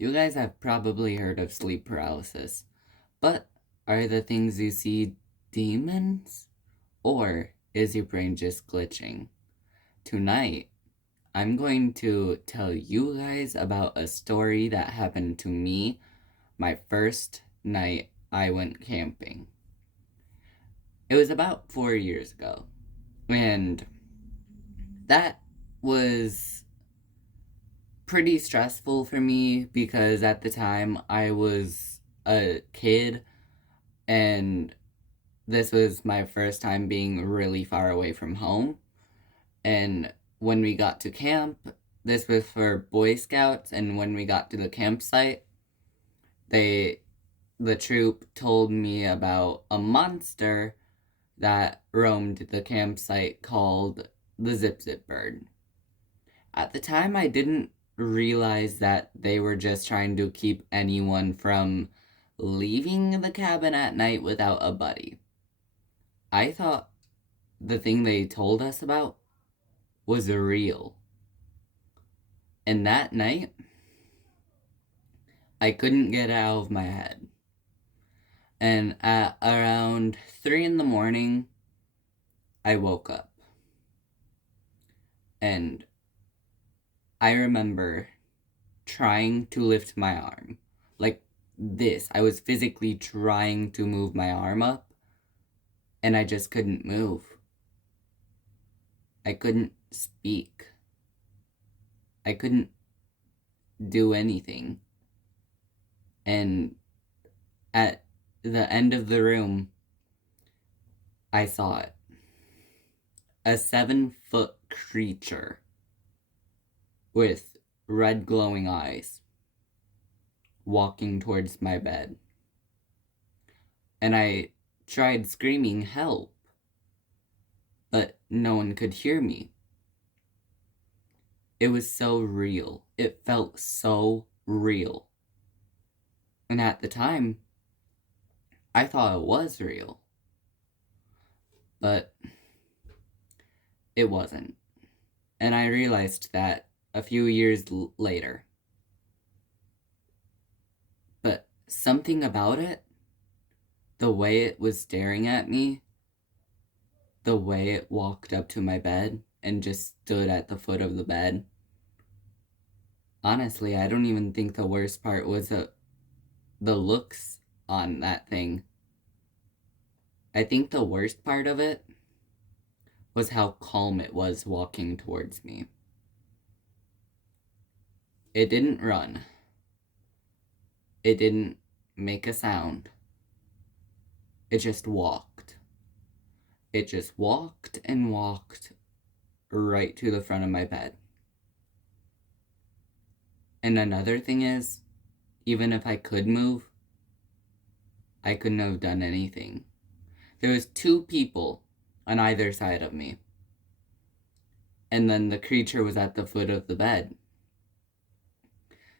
You guys have probably heard of sleep paralysis, but are the things you see demons? Or is your brain just glitching? Tonight, I'm going to tell you guys about a story that happened to me my first night I went camping. It was about 4 years ago, and that was pretty stressful for me because at the time I was a kid and this was my first time being really far away from home. And when we got to camp, this was for Boy Scouts, and when we got to the campsite, they the troop told me about a monster that roamed the campsite called the Zip Zip Bird. At the time, I didn't realize that they were just trying to keep anyone from leaving the cabin at night without a buddy. I thought the thing they told us about was real. And that night, I couldn't get it out of my head. And at around 3 in the morning, I woke up. And I remember trying to lift my arm. Like this. I was physically trying to move my arm up, and I just couldn't move. I couldn't speak. I couldn't do anything. And at the end of the room, I saw it. A 7-foot creature with red glowing eyes walking towards my bed. And I tried screaming help, but no one could hear me. It was so real. It felt so real. And at the time, I thought it was real. But it wasn't. And I realized that a few years later. But something about it, the way it was staring at me, the way it walked up to my bed and just stood at the foot of the bed. Honestly, I don't even think the worst part was the looks on that thing. I think the worst part of it was how calm it was walking towards me. It didn't run. It didn't make a sound. It just walked. It just walked and walked right to the front of my bed. And another thing is, even if I could move, I couldn't have done anything. There was 2 people on either side of me. And then the creature was at the foot of the bed.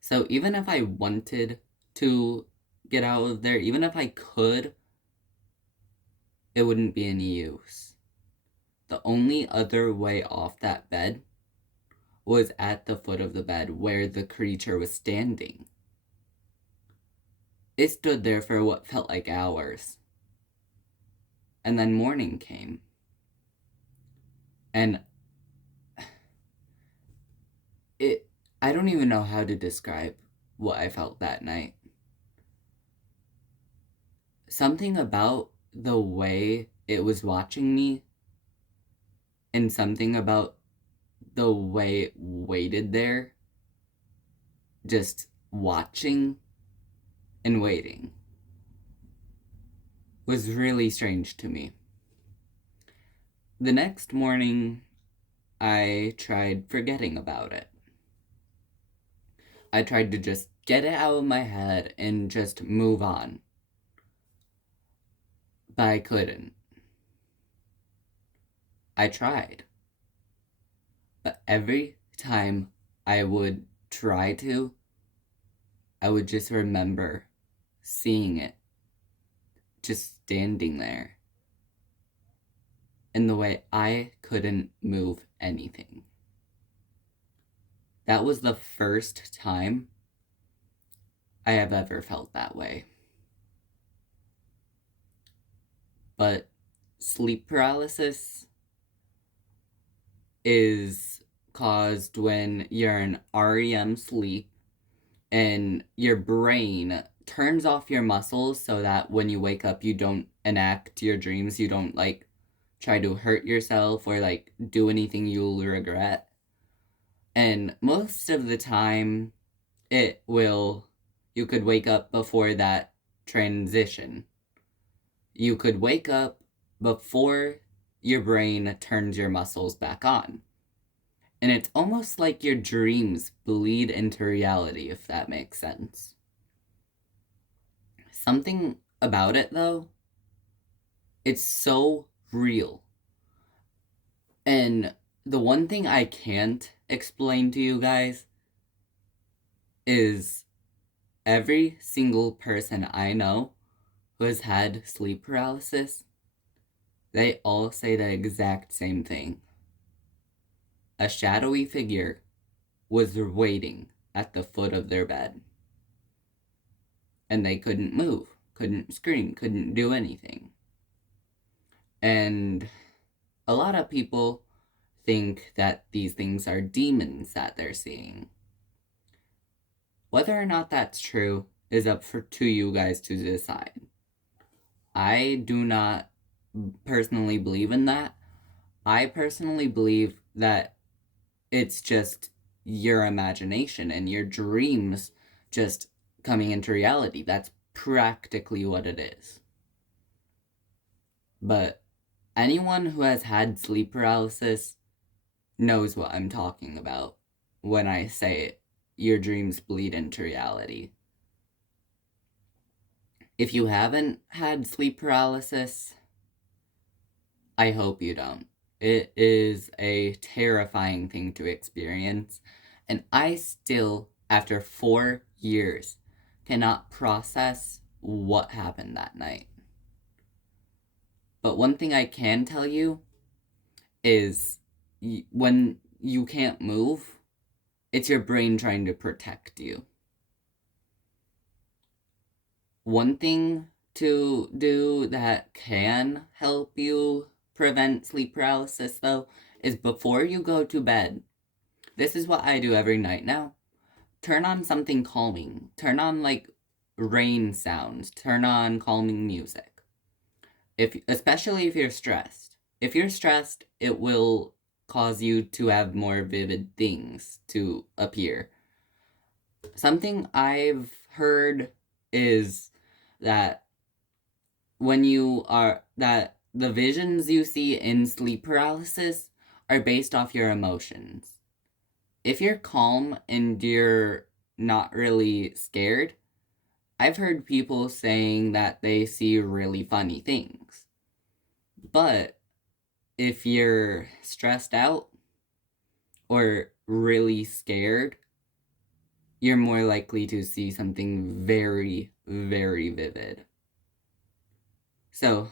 So even if I wanted to get out of there, even if I could, it wouldn't be any use. The only other way off that bed was at the foot of the bed where the creature was standing. It stood there for what felt like hours. And then morning came. And I don't even know how to describe what I felt that night. Something about the way it was watching me, and something about the way it waited there, just watching and waiting, was really strange to me. The next morning, I tried forgetting about it. I tried to just get it out of my head and just move on. But I couldn't. I tried. But every time I would try to, I would just remember seeing it just standing there. In the way I couldn't move anything. That was the first time I have ever felt that way. But sleep paralysis is caused when you're in REM sleep and your brain turns off your muscles so that when you wake up, you don't enact your dreams. You don't like try to hurt yourself or like do anything you'll regret. And most of the time, you could wake up before that transition. You could wake up before your brain turns your muscles back on. And it's almost like your dreams bleed into reality, if that makes sense. Something about it, though, it's so real. And the one thing I can't explain to you guys is every single person I know who has had sleep paralysis, they all say the exact same thing. A shadowy figure was waiting at the foot of their bed. And they couldn't move, couldn't scream, couldn't do anything. And a lot of people think that these things are demons that they're seeing. Whether or not that's true is up to you guys to decide. I do not personally believe in that. I personally believe that it's just your imagination and your dreams just coming into reality. That's practically what it is. But anyone who has had sleep paralysis knows what I'm talking about when I say your dreams bleed into reality. If you haven't had sleep paralysis, I hope you don't. It is a terrifying thing to experience, and I still, after 4 years, cannot process what happened that night. But one thing I can tell you is when you can't move, it's your brain trying to protect you. One thing to do that can help you prevent sleep paralysis, though, is before you go to bed. This is what I do every night now. Turn on something calming. Turn on, like, rain sounds. Turn on calming music. Especially if you're stressed. If you're stressed, it will cause you to have more vivid things to appear. Something I've heard is that that the visions you see in sleep paralysis are based off your emotions. If you're calm and you're not really scared, I've heard people saying that they see really funny things. But if you're stressed out or really scared, you're more likely to see something very, very vivid. So,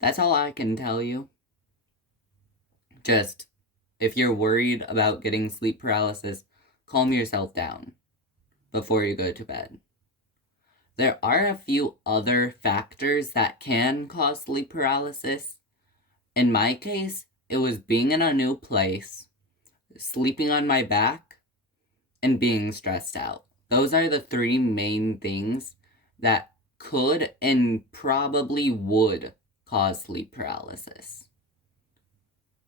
that's all I can tell you. Just, if you're worried about getting sleep paralysis, calm yourself down before you go to bed. There are a few other factors that can cause sleep paralysis. In my case, it was being in a new place, sleeping on my back, and being stressed out. Those are the 3 main things that could and probably would cause sleep paralysis.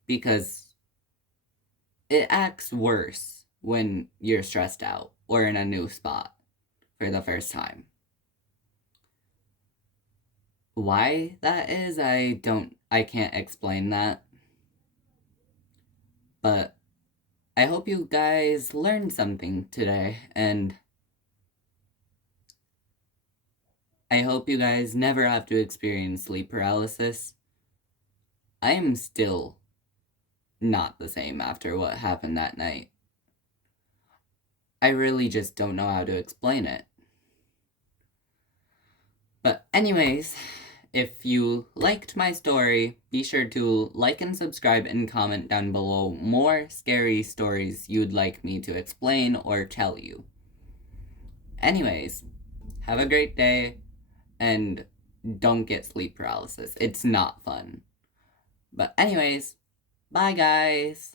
Because it acts worse when you're stressed out or in a new spot for the first time. Why that is, I can't explain that. But I hope you guys learned something today, and I hope you guys never have to experience sleep paralysis. I am still not the same after what happened that night. I really just don't know how to explain it. But anyways, if you liked my story, be sure to like and subscribe and comment down below more scary stories you'd like me to explain or tell you. Anyways, have a great day and don't get sleep paralysis. It's not fun. But anyways, bye guys.